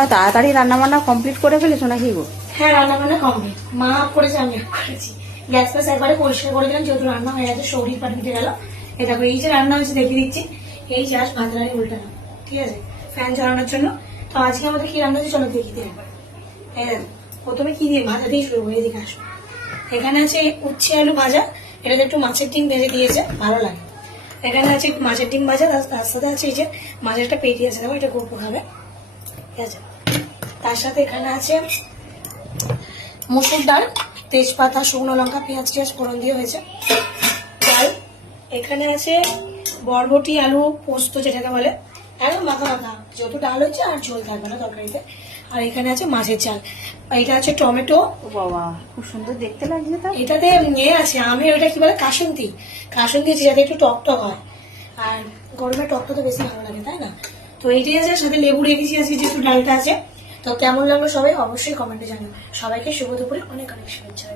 হয় তাড়াতাড়ি রান্না বান্না কমপ্লিট করে ফেলেছো নাকি গো? হ্যাঁ, রান্না বান্না কমপ্লিট। মা করেছে, আমি করেছি। গ্যাস ফ্যাস একবারে পরিষ্কার করে দিলাম, যেহেতু রান্না হয়ে গেছে, শরীর পাঠিয়ে গেল। এই দেখো, এই যে রান্না হয়েছে দেখিয়ে দিচ্ছি। এই যে আজ ভাতরানি উল্টানো, ঠিক আছে, ফ্যান চালানোর জন্য। তো আজকে আমাদের কি রান্না হচ্ছে চলো দেখিয়ে দিই একবার। এই দেখো, প্রথমে কি দিয়ে ভাজা দিয়ে শুরু করে, এদিকে আসো। এখানে আছে উচ্ছে আলু ভাজা, এটাতে একটু মাছের ডিম ভেজে দিয়েছে, ভালো লাগে। এখানে আছে মাছের ডিম ভাজা, তার সাথে আছে এই যে মাছের একটা পেটি আছে, দেখো, এটা গোপো হবে, ঠিক আছে। তার সাথে এখানে আছে মুসুর ডাল, তেজপাতা, শুকনো লঙ্কা, পেঁয়াজ টিয়াজ ফোড়ন দিয়ে হয়েছে ডাল। এখানে আছে বরবটি আলু পোস্ত, যেটাকে বলে, একদম মাখা মাখা, যেহেতু ডাল হচ্ছে আর ঝোল থাকবে না তরকারিতে। আর এখানে আছে মাছের ঝাল, এটা আছে টমেটো। ও বাবা, খুব সুন্দর দেখতে লাগছে তো। এটাতে আছে আমের, ওইটা কি বলে, কাসুন্দি দিয়েছি, যাতে একটু টক টক হয়। আর গরমে টকটা তো বেশি ভালো লাগে, তাই না? তো এইটাই আছে, সাথে লেবু রেখেছি আজকে, যেহেতু ডালটা আছে। তো কেমন লাগলো সবাই অবশ্যই কমেন্টে জানাও। সবাইকে শুভ দুপুরে অনেক অনেক শুভেচ্ছা।